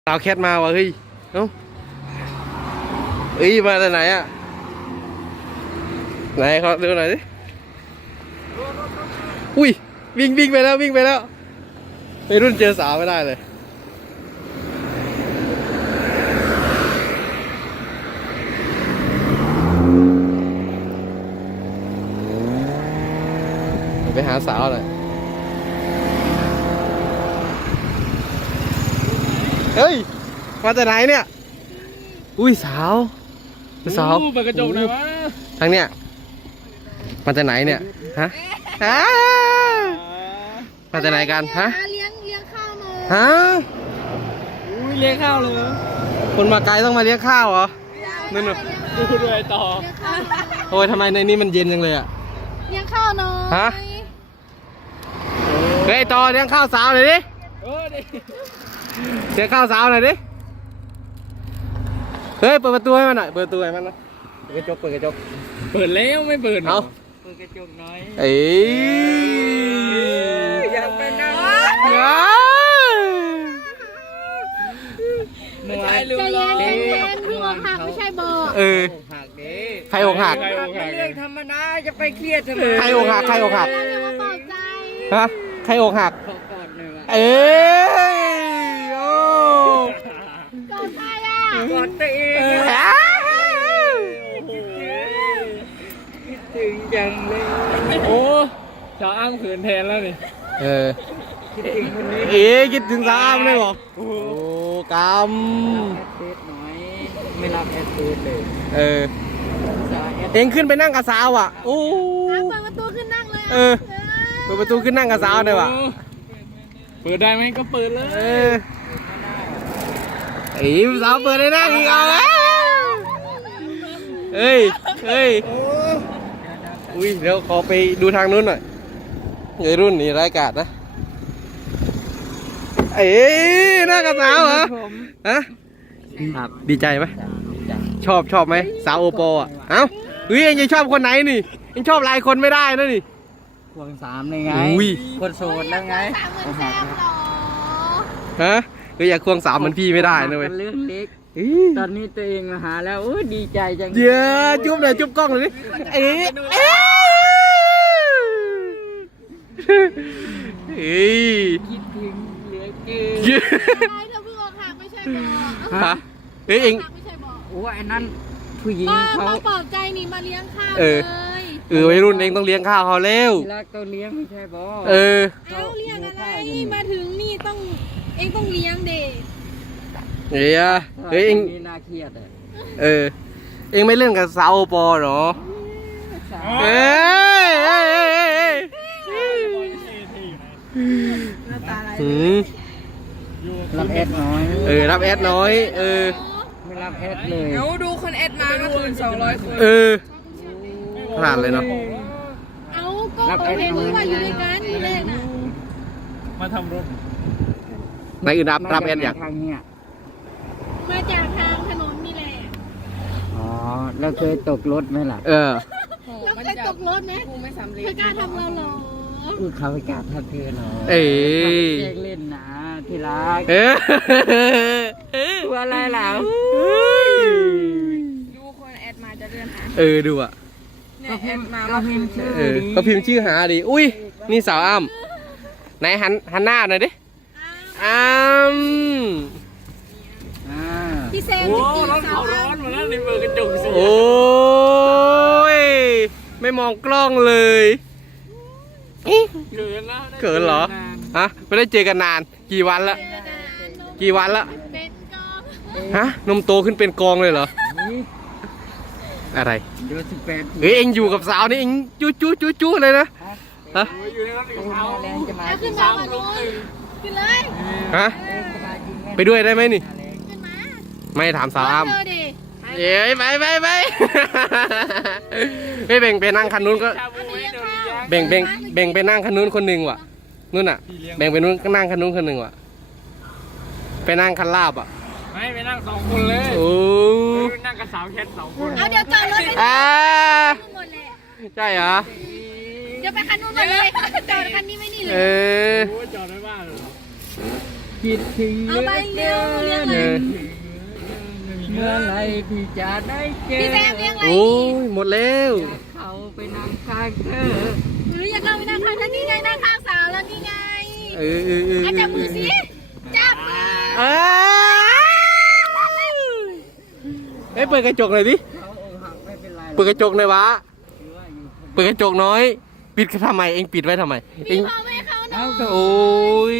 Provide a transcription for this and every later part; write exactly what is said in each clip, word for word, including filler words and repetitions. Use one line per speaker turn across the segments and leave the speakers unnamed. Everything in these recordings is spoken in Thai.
สาวแคทมาวะเฮ้ยเอ้าเอ้ยมาจากไหนอ่ะไหนเขาดูหน่อยดิอุ้ยวิ่งวิ่งไปแล้ววิ่งไปแล้วไปรุ่นเจอสาวไม่ได้เลยไปหาสาวหน่อยเฮ้ยมาจากไหนเนี่ยอุ้ยสาวสาว
เปิดกระจกหน่อยวะ
ทางเนี้ยมาจากไหนเนี่ยฮะมาจากไหนกันฮะ
เลี้ยงเลี้ยงข้าวมา
ฮะ
อุ้ยเลี้ยงข้าวเลย
คนมาไกลต้องมาเลี้ยงข้าวเหรอนั่นน่ะ
ดูด้วยต่อ
โอ้ยทำไมในนี้มันเย็นจังเลยอ่ะ
เลี้ยงข้าวหน่อย
ฮะเฮ้ยต่อเลี้ยงข้าวสาวหน่อยดิ
เออดิ
เลี้ยงข้าวสาวหน่อยดิเฮ้ยเปิดประตูให้มันหน่อยเปิดประตูให้มันนะเปิดกระจกเปิดกระจก
เปิดแล้วไม่เปิด
เอา
เปิดกระจกน้อย
เอ้
ยอยากไปนั่ง
ใจเย็นใจเย็นเพิ่งอกหักไม่ใช่เบอร์
เออ
หักดิ
ใครอกหัก
เรื่องธรรมดาจะไปเครียดทำไม
ใครอกหักใครอกหักฮะใครอกหักเอ้ยโอ้
กอดใครอ่ะ
กอดตัวเองคิดถึงจังเลยโอ้ชาวอ้างเขินแทนแล้วนี่
เออ
คิดถึงคนนี้
เอ๊ะคิดถึงสามเลยเหรอโอ้กำ
แอดเฟสหน่อยไม่รับแอดเฟสเลย
เออเองขึ้นไปนั่งกับสาวอ่ะโอ้
เปิดประตูขึ้นนั่งเลย
เออเปิดประตูขึ้นนั่งกับสาวเลยว่ะ
เปิดได้ไหมก็เปิดเลย
เออไอ้สาวเปิดได้นั่งอีกเอาเฮ้ยเฮ้ยอุ้ยเดี๋ยวขอไปดูทางนู้นหน่อยไอ้รุ่นนี้ร้ายกาจนะเอ้ยนั่งกับสาวเหรอฮะดีใจไหมชอบชอบไหมสาวโอปออ่ะเอ้าเฮ้ยเองจะชอบคนไหนนี่เองชอบหลายคนไม่ได้นะนี่
ควงสามเลยไงคนโสดแล้วไง
ฮะก็อยากควงสามเหมือนพี่ไม่ได้นะเว้ย
เรื่องเล็กตอนนี้ตัวเองมาหาแล้วโอ้ดีใจจัง
เดี๋ยวจุ๊บหน่อยจุ๊บกล้องเลยดิเอ๊ะเอ๊ะเฮ้ย
คิดถึงเหลือเกิน
ใช่เธอเพิ่งออกหักไม่ใช่บอก
ฮะเฮ้ยเอง
โอ้ไอ้นั่นผู้หญิงเขา
ปลอบใจนี่มาเลี้ยงข้าว
เออเออวัยรุ่นเองต้องเลี้ยงข้าวเขาเร็ว
รักตัวเลี้ยงไม่ใช่บอ
เออ
เอ้าเลี้ยงอะไรมาถึงนี่ต้องเองต้องเลี้ยงเด็ก
เฮ้ยเฮ้ยเอง
มีน่าเครียดอ่ะ
เออเองไม่เล่นกับสาวโอปอหรอเอ้ยเอ้ยเอ้ยเอ้ย
รับแอดน้อย
เออรับแอดน้อยเออ
ไม่รับแอดเลย
เดี๋ยวดูคนแอดมาก็คืนสองร้อยคน
เออขนาดเลยเนาะ
เอาก็เปิดเพลงมึงว่าอยู่ด้วยกันอยู่แรกน่ะ
มาทำรถ
นายอื่นรับรับแอดอย่าง
มาจากทางถนนนี่แหละ
อ๋อแล้วเคยตกรถไหมล่ะ
เออ
แล้วเคยตกรถไหมกูไม่สำเร็จเธอกล้าทำเราหรอ
คือเขาไปกล้าทำเธอหรอ
เอ้
ยเล่นนะที่รัก
เออ
ตัวอะไรหล่ะ
ดูคนแอดมาจะเลื่อนหา
เออดูอ่ะ
เนี่ยแอดมาก็พิมพ์ชื่อ
เออก็พิมพ์ชื่อหาดิอุ้ยนี่สาวอ้ำไหนหันหันหน้าหน่อยดิอ้
ำพี่แซมจะกินสาวอ้ำ
มาแล้วในเบอร์กระจกสิ
โอ้ยไม่มองกล้องเลย
เกินแล้ว
เกินเหรอฮะไม่ได้เจอกันนานกี่วันละกี่วันละฮะนมโตขึ้นเป็นกองเลยเหรออะไรเฮ้ยเอ็งอยู่กับสาวนี่เอ็งจู้จู้จู้จู้เลยนะฮะ
ขึ้นมามาโน้นขึ้นเลย
ฮะไปด้วยได้ไหมนี่ไม่ถามสาวอ้ำเย้ไปไปไปไม่แบ่งไปนั่งคันนู้นก็แบ่งแบ่งแบ่งไปนั่งคันนู้นคนหนึ่งว่ะนู่นอ่ะแบ่งไปนู้นก็นั่งคันนู้นคนหนึ่งว่ะไปนั่งคันลาบอ่ะ
ไม่ไปนั่งสองคนเลย
โอ้
นั่งกับสาวแคทสองคน
เอาเดี๋ยวจอดรถไป
อ่าใช่เหรอ
เดี๋ยวไปคันนู้นหมดเลยจอดคันนี้ไม่นี่เลย
เออ
จอดได้บ้างเหรอคิดถึง
เอาไปเลี้ยงเลี้ยงอะไร
เมื่อไรพี่จะได้เจอ
พี่แซมเลี้ยงอะไร
โอ้ยหมดแล้ว
เขาไปนั่งข้างเธอ
หรืออยากเอาไปนั่งข้างท่านนี่ไงนั่งข้างสาวแล้วนี่ไง
เออเออเออ
อ่ะจับมือสิจับมือ
เอ้ยเอ้ยเปิดกระจกหน่อยดิ
เขาอกหักไม่เป็นไร
เปิดกระจกหน่อยวะ
หรือว่าอยู่
เปิดกระจกน้อย ปิดทำไมเองปิดไว้ทำไมเอ
มี
ง
พ่อแม่เขาเนาะ
เอา
โอ้ย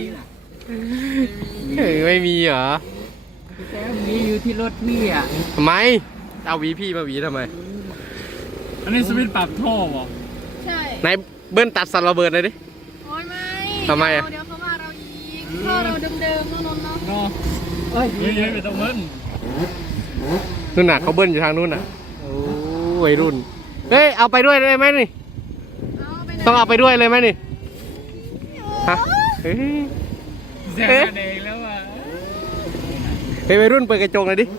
เฮ้ยไม่มีเหรอ
แต่มีอยู่ที่รถพี่อ่ะ
ทำไมเอาหวีพี่มาหวีทำไม
อันนี้สวิตช์ปรับท่อเหรอ
ใช่
ไหนเบิ้ลตัดสันระเบิดเลยดิ
โอ้ยไม่
ทำไมอะ
เดี๋ยวเขาว่าเราอีกพ่อเราเดิมๆนนท์เนาะ
เนาะเอ้ยเฮ้ยไม่ต้องเบิ้ล
นู่นน่ะเขาเบิ้ลอยู่ทางนู้นน่ะโอ้วัยรุ่นเฮ้ยเอาไปด้วยได้ไหมนี่
เอาไปไหน
ต้องเอาไปด้วยเลยไหมนี่ฮะเฮ้ย
แซงกันเองแล้วอ่ะ
เฮ้ยวัยรุ่นเปิดกระจกหน่อยดิ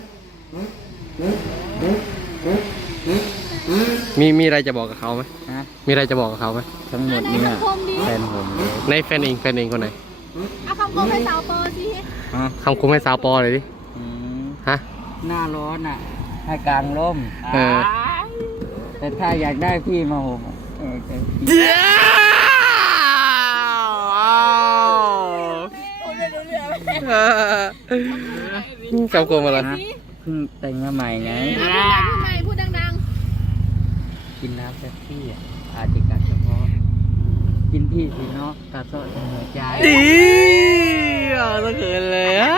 มีมีอะไรจะบอกกับเขาไหม
ฮะ
มีอะไรจะบอกกับเขาไหม
ทั้งหมด
อันไหน
เนี่ย
คำคมดี
แฟนผมเลย
ในแฟนเองแฟนเองคนไหน
เอาคำคมให้สาวโปรสิ
ฮะ
คำคมให้สาวปอเลยดิ
อืม
ฮะ
หน้าร้อนอ่ะ ให้กลางร่ม
เออ
แต่ถ้าอยากได้พี่มาห่มเออจะ
เดี๋ยวคำคมอะไร
นะเพิ่งแต่งมาใหม่ไง
พูดใหม่พูดใหม่พูดดัง
กินน้ำแป๊บซี่อ่ะอาจจะกัดเฉพาะกินพี่สิเนาะกัดเซาะหัวใจ
ดีเอาตะเขินเลยอะ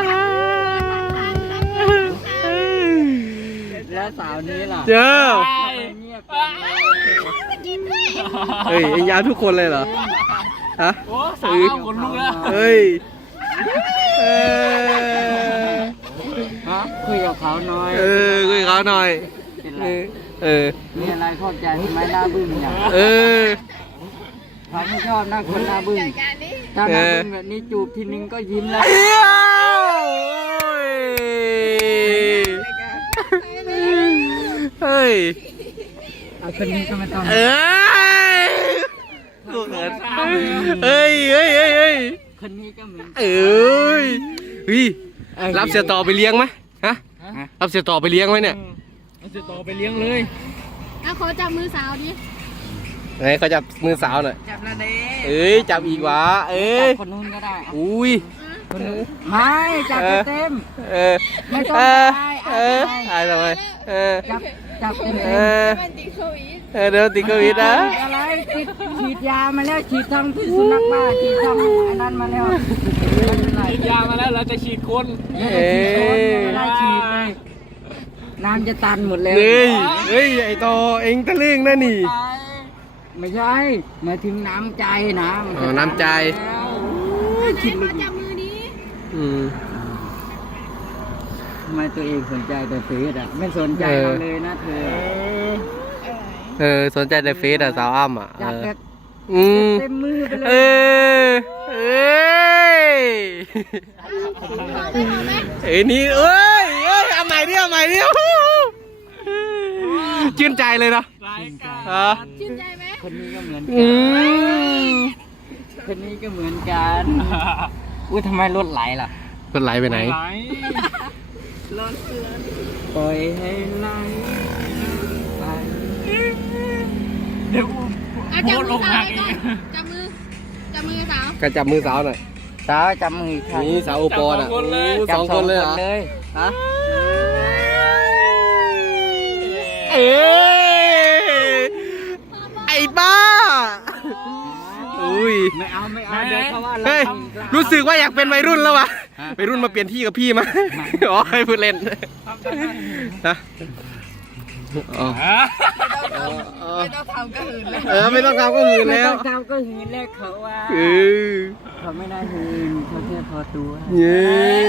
แล้วสาวนี้ล่ะ
เจ้า
เงียบจังเลย
เฮ้ยเอ็งยาวทุกคนเลยเหรอ ฮะ
โอ้สาวคนลุกแล้ว
เฮ้ยเออ
ฮะคุยกับเขาหน่อย
เออคุยกับเขาหน่อย
เป็น
เอ
ไร
อ เออ
มีอะไรเข้าใจใช่ไหมหน้าบึ้งอย่าง
เออ
เขาไม่ชอบหน้าคนหน้าบึ้ง
ๆจัดการนี้
ถ้าหน้าบึ้งแบบนี้จูบทีนึงก็ยิ้มแล้ว
เอ้ยวเฮ้ย
เอาคนนี้ก็ไม่ต้อง
เอ้ยกูเขินเฮ้ยเฮ้ยเฮ้ยเฮ้ย
คนนี้ก็เหมือน
เอ้ยเฮ้ยรับเสียต่อไปเลี้ยงไหมฮะ รับเสียต่อไปเลี้ยงไหมเนี่ย
เอาเสือต่อไปเลี้ยงเลย
เอาขอจับมือสาวดิ
ไหนเขาจับมือสาวหน่อย
จับละเด้
เอ้ยจับอีกวะเอ้
จั
ย
บคนนู้นก็ได้
อุ้ย
คนนู้นไม่จับเต็ม
เออ
ไม่ต้อง
เออ
ได้
เออ
เอาไป
อายทำไมเออ
จับจับเต็ม
เอ
เต็ม
อ
มันติดโควิด
เออเดี๋ยวติดโควิดนะ
อะไรฉีดฉีดยามาแล้วฉีดทั้งพิษสุนัขบ้าฉีดทั้งไอ้นั่นมาแล้วฉีดยามาแล้วเราจะฉีดคนไม่ได้ฉีดคนไม่ได้ฉีดเลยน้ำจะตันหมดแล้ว
เฮ้ยเฮ้ยไอโตเอ็งตะลึงนะนี่
ไม่ใช่หมายถึงน้ำใจนะ
อ๋อน้ำใจ
ไหนขอจับมือดิ
อืม
ทำไมตัวเองสนใจแต่เฟซอ่ะไม่สนใจเราเลยนะเธอ
เออสนใจแต่เฟซอะสาวอ้ำอะเอ
จับ
อ
แบบ
อืม
เต็มมือไปเล
เอย อเอ้ย
เอาไหมเอาไหม
เอ้ยนี่เอ้ยเอ้ยเอาใหม่ดิเอาใหม่ดิชื่นใจเลยเนาะฮะ
ชื่นใจไหม
คนนี้ก็เหมือน
อื
กัน
ม
คนนี้ก็เหมือนกันอุ้ยทำไมรถไหลล่ะ
มันไหลไปไหน
ปล่อยให้ไหลไป
อ่ะจับมือสาวไปก่อนจับมือจับมือสาว
ก็จับมือสาวหน่อย
สาวจับมืออีกครั้ง
นี่สาวโอปอล์อ่ะโอ้สองคนเลยเหรอ
เลยฮะ
เอ้ยไอ้บ้าอุ้ย
ไม่เอาไม่เอาเดี๋ยวเขาว่าเรา
เฮ้ย
ทำ
รู้สึกว่าอยากเป็นวัยรุ่นแล้ววะวัยรุ่นมาเปลี่ยนที่กับพี่มาอ๋อให้พูดเล่นนะอ๋อ
ไม่ต้องทำก็หืนเลย
เออไม่ต้องทำก็หืนแล้ว
ไม่ต้องทำก็หืนแล้วเขาว่า
เออ
เขาไม่ได้หืนเขาแค่พอตัว
เย้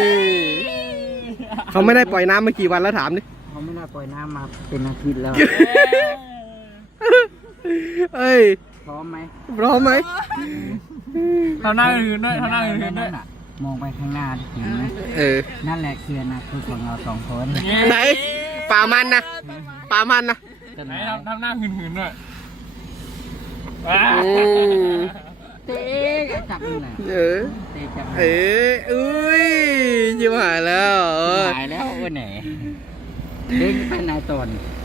เขาไม่ได้ปล่อยน้ำมากี่วันแล้วถามดิ
เขาไม่ได้ปล่อยน้ำมาเป็นอาทิตย์แล้ว
เอ้ย
พร้อมไหม
พร้อมไหม
ทำหน้าอื่นด้วยทำหน้าอื่นด้วยมองไปข้างหน้าเห็นไหม
เออ
นั่นแหละคืออนาคตของเราสองคน
ไหนป่ามันนะป่ามันนะ
ไหน
ทำทำหน้าหืนๆด้วย
อืม
เตะเองไอ้จับนี่แหละ
เออ
เตะจับ
เอ้ยอุ้ยยิ้มหายแล้ว
หายแล้ววันไหนเด้งไปไหนตอน